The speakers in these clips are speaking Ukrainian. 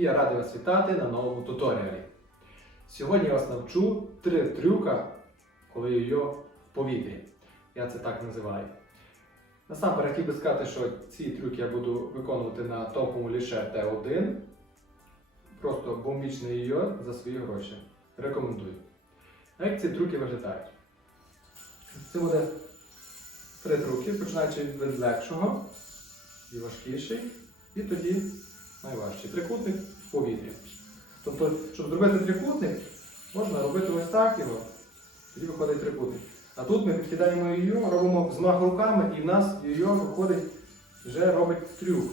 і я радий вас вітати на новому туторіалі. Сьогодні я вас навчу три трюка, коли йо в повітрі. Я це так називаю. Насамперед хотів би сказати, що ці трюки я буду виконувати на топовому ліше Т1. Просто бомбічне йо за свої гроші. Рекомендую. А як ці трюки виглядають? Це буде три трюки, починаючи від легшого і важкіший, і тоді найважчий. Трикутник в повітрі. Тобто, щоб зробити трикутник, можна робити ось так його, тоді виходить трикутник. А тут ми підкидаємо йо, робимо взмах руками, і в нас йо виходить, вже робить трюк.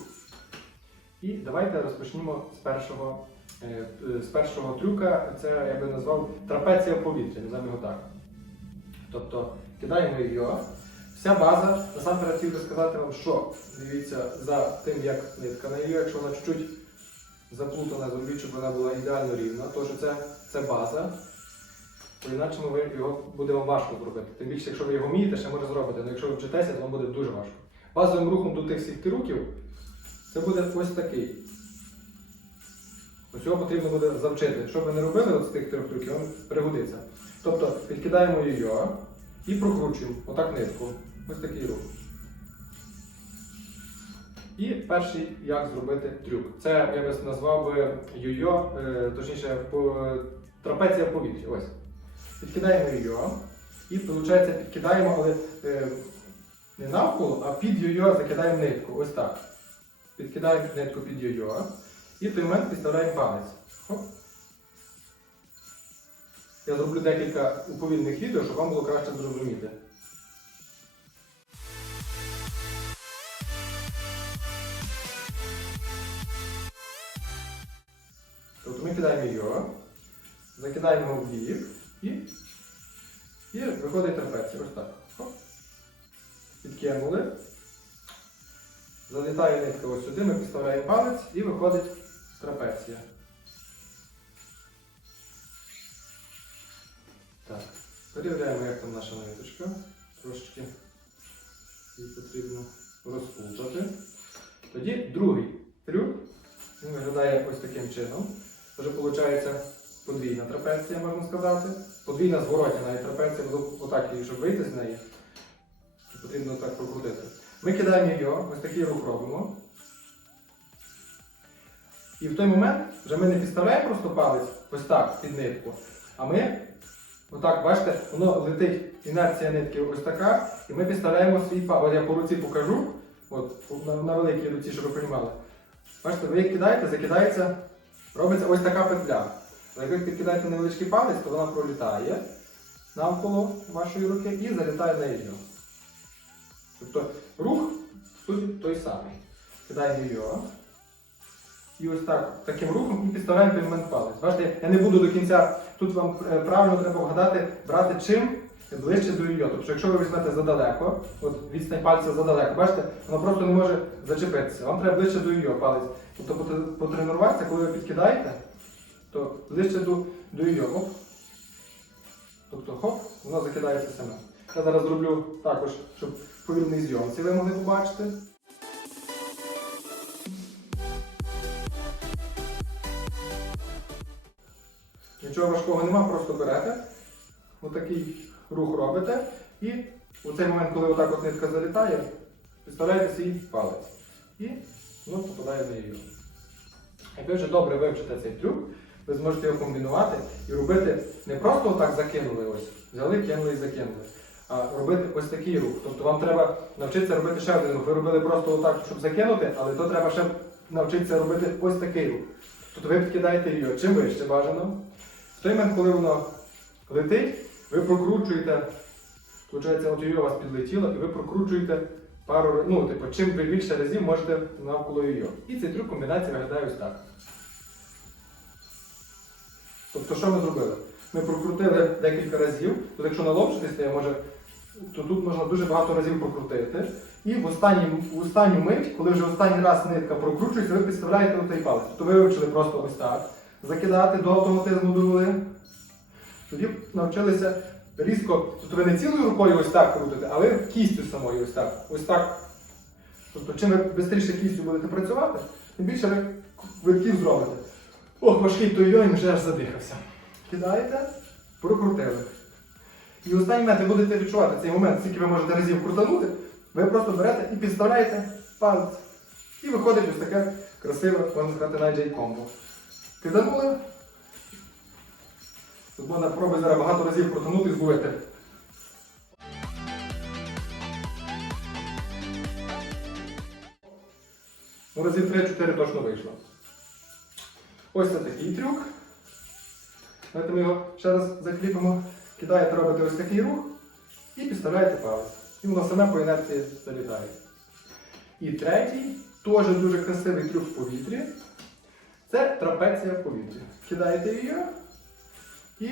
І давайте розпочнемо з першого, е, е, з першого трюка. Це я би назвав трапеція в повітрі, називаємо його так. Тобто кидаємо йо. Вся база, насамперед хотів би сказати вам, що дивіться за тим, як нитка на її, якщо вона чуть-чуть заплутана, зробіть, щоб вона була ідеально рівна, то що це, це база. Бо інакше ви його буде вам важко зробити. Тим більше, якщо ви його вмієте, ще може зробити, але якщо ви вчитеся, то вам буде дуже важко. Базовим рухом до тих всіх трюків це буде ось такий. Ось його потрібно буде завчити. Що ви не робили з тих трьох трюків, вам пригодиться. Тобто підкидаємо її і прокручуємо отак нитку. Ось такий рух. І перший, як зробити трюк. Це я би назвав би йо-йо, е, точніше, трапеція в повітрі. Ось. Підкидаємо йо. І виходить, підкидаємо, але е, не навколо, а під йо-йо закидаємо нитку. Ось так. Підкидаємо нитку під йо-йо. І в той момент підставляємо палець. Хоп. Я зроблю декілька уповільних відео, щоб вам було краще зрозуміти. Тобто ми кидаємо його, закидаємо в бік і, і виходить трапеція. Ось так. Підкинули. Залітає нитка ось сюди, ми підставляємо палець і виходить трапеція. Перевіряємо, як там наша ниточка. Трошечки її потрібно розпутати. Тоді другий трюк. Він виглядає ось таким чином. Вже виходить подвійна трапеція, можна сказати. Подвійна зворотня навіть трапеція, отак її, щоб вийти з неї. Потрібно так прокрутити. Ми кидаємо її, ось такий рух робимо. І в той момент вже ми не підставляємо просто палець ось так під нитку, а ми отак, бачите, воно летить інерція нитки ось така, і ми підставляємо свій палець. Я по руці покажу, от на, великій руці, щоб ви розуміли. Бачите, ви як кидаєте, закидається, робиться ось така петля. Як ви підкидаєте невеличкий палець, то вона пролітає навколо вашої руки і залітає на її. Тобто рух тут той самий. Кидаємо її. І ось так, таким рухом і підставляємо момент палець. Бачите, я не буду до кінця, тут вам е, правильно треба вгадати, брати чим ближче до її. Тобто, якщо ви візьмете задалеко, от відстань пальця задалеко, бачите, воно просто не може зачепитися. Вам треба ближче до її палець. Тобто потренуватися, коли ви підкидаєте, то ближче до, до її. Оп. Тобто хоп, воно закидається саме. Я зараз зроблю також, щоб повільний зйомці ви могли побачити. Нічого важкого нема, просто берете, отакий рух робите, і у цей момент, коли отак от нитка залітає, підставляєте свій палець. І воно попадає на її. Як ви вже добре вивчите цей трюк, ви зможете його комбінувати і робити не просто отак закинули ось, взяли, кинули і закинули, а робити ось такий рух. Тобто вам треба навчитися робити ще один рух. Ви робили просто отак, щоб закинути, але то треба ще навчитися робити ось такий рух. Тобто ви підкидаєте її чим вище бажано. В той момент, коли воно летить, ви прокручуєте, виходить, от у вас підлетіло, і ви прокручуєте пару ну, типу, чим ви більше разів можете навколо її. І цей трюк комбінації виглядає ось так. Тобто, що ми зробили? Ми прокрутили декілька разів, тут якщо наловчитися, я може, то тут можна дуже багато разів прокрутити. І в останню, в останню мить, коли вже останній раз нитка прокручується, ви підставляєте оцей палець. Тобто ви вивчили просто ось так. Закидати до автоматизму довели. Тоді навчилися різко, тобто ви не цілою рукою ось так крутите, а ви кістю самою ось так. Ось так. Тобто, чим ви швидше кістю будете працювати, тим більше ви витків зробите. Ох, важкий той йой, вже аж задихався. Кидаєте, прокрутили. І останній момент ви будете відчувати цей момент, скільки ви можете разів крутанути, ви просто берете і підставляєте палець. І виходить ось таке красиве, можна сказати, комбо. Киданули. Тут можна пробувати зараз багато разів крутанути і збувати. Ну, разів 3-4 точно вийшло. Ось це такий трюк. Давайте ми його ще раз закріпимо. Кидаєте, робите ось такий рух і підставляєте палець. І воно саме по інерції залітає. І третій, теж дуже красивий трюк в повітрі. Це трапеція в повітрі. Кидаєте її і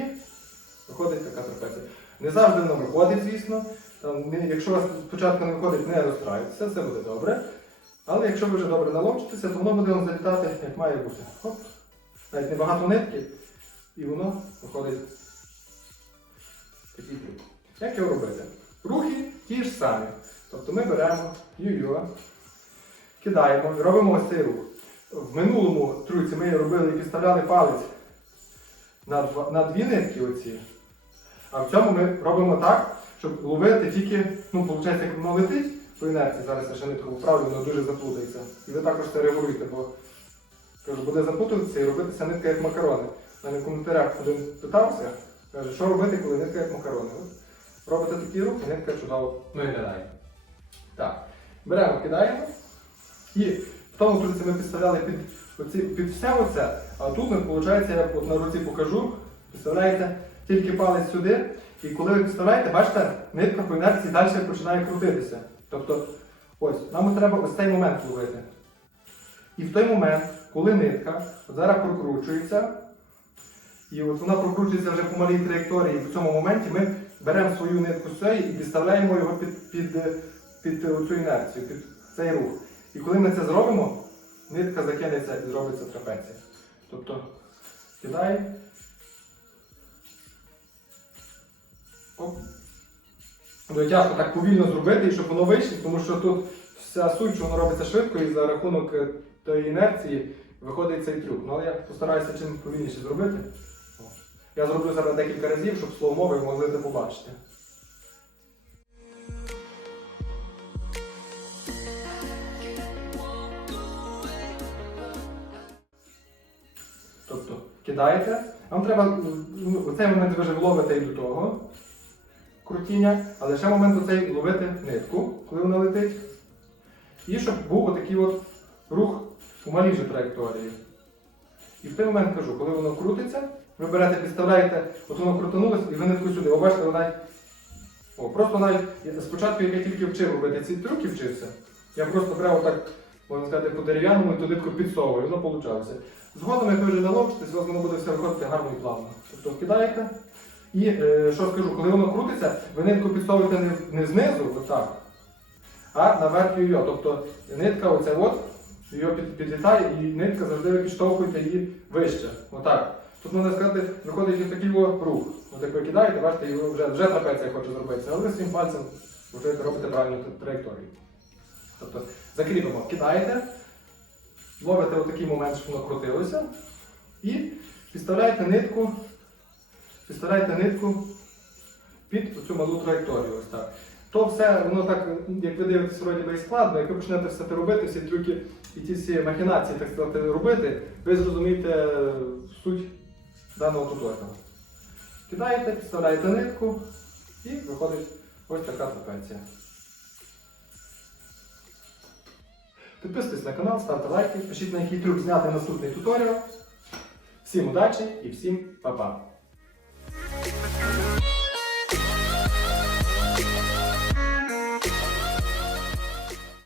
виходить така трапеція. Не завжди воно виходить, звісно. Там, якщо у вас спочатку не виходить, не розстраюйтеся, все буде добре. Але якщо ви вже добре наловчитеся, то воно буде вам залітати, як має бути. Хоп. Навіть небагато нитки, і воно виходить такий трюк. Як його робити? Рухи ті ж самі. Тобто ми беремо йо-йо, кидаємо робимо ось цей рух. В минулому трюці ми робили і підставляли палець на, дві нитки оці. А в цьому ми робимо так, щоб ловити тільки, ну, виходить, як воно летить по інерції, зараз я ще нитку вправлю, воно дуже заплутається. І ви також це регулюєте, бо кажу, буде запутуватися і робитися нитка як макарони. У коментарях один питався, каже, що робити, коли нитка як макарони. Робите такий рух, і нитка чудово виглядає. Так, беремо, кидаємо. І тому трюці ми підставляли під, оці, під все оце, а тут ми, виходить, я от на руці покажу, підставляєте тільки палець сюди, і коли ви підставляєте, бачите, нитка по інерції далі починає крутитися. Тобто, ось, нам треба ось цей момент ловити. І в той момент, коли нитка зараз прокручується, і от вона прокручується вже по малій траєкторії, і в цьому моменті ми беремо свою нитку з цієї і підставляємо його під, під, е, під цю інерцію, під цей рух. І коли ми це зробимо, нитка закинеться і зробиться трапеція. Тобто кидай. Оп. Тяжко так повільно зробити, щоб воно вийшло, тому що тут вся суть, що воно робиться швидко, і за рахунок е, тої інерції виходить цей трюк. Ну, але я постараюся чим повільніше зробити. Я зроблю зараз декілька разів, щоб слово ви могли це побачити. Кидаєте, вам треба ну, цей момент ви вже вловите і до того крутіння, але ще момент оцей ловити нитку, коли вона летить. І щоб був отакий от рух у малій же траєкторії. І в той момент кажу, коли воно крутиться, ви берете, підставляєте, от воно крутанулося і ви нитку сюди. Ви бачите, вона. О, просто навіть спочатку, як я тільки вчив робити ці трюки вчився, я просто брав так, можна сказати, по дерев'яному і ту нитку підсовую, воно получалося. Згодом, як ви вже наловчитесь, у вас воно буде все виходити гарно і плавно.Тобто кидаєте. І е, що скажу, коли воно крутиться, ви нитку підсовуєте не, не знизу, отак, а наверх йо. Тобто нитка оця от, під, підлітає, і нитка завжди ви підштовхуєте її вище. Отак. Тут можна сказати, виходить такий рух. От як ви кидаєте, бачите, вже, вже трапеція хоче зробитися, але ви своїм пальцем вже робите правильну траєкторію. Тобто закріпимо, кидаєте, ловите отакий момент, щоб воно крутилося, і підставляєте нитку, підставляєте нитку під цю малу траєкторію. Ось так. То все, воно так, як ви дивитесь, вроді би і складно, як ви почнете все це робити, всі трюки і ті всі махінації, так сказати, робити, ви зрозумієте суть даного туторіалу. Кидаєте, підставляєте нитку і виходить ось така трапеція. Підписуйтесь на канал, ставте лайки, пишіть на який трюк зняти наступний туторіал. Всім удачі і всім па-па!